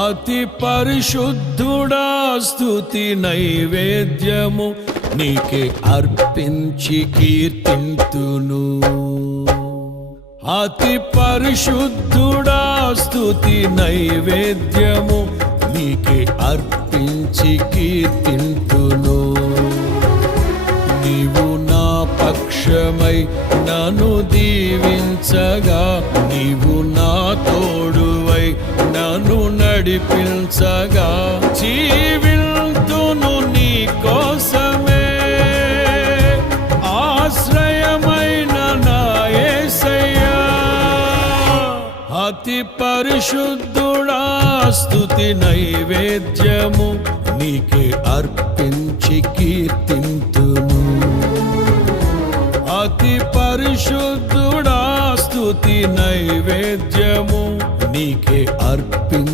అతి పరిశుద్ధుడా స్తుతి నైవేద్యము నీకే అర్పించి కీర్తింతును. అతి పరిశుద్ధుడా స్తుతి నైవేద్యము నీకే అర్పించి కీర్తింతును. నీవు నా పక్షమై నన్ను దీవించగా, నీవు నా తోడువై నన్ను నడిపించగా, జీవింతును నీ కోసమే ఆశ్రయమైన నా యేసయ్యా. అతి పరిశుద్ధుడా స్తుతి నైవేద్యము నీకే అర్పించి కీర్తింతును. అతి పరిశుద్ధుడా స్తుతి నైవేద్యము నీకే అర్పించి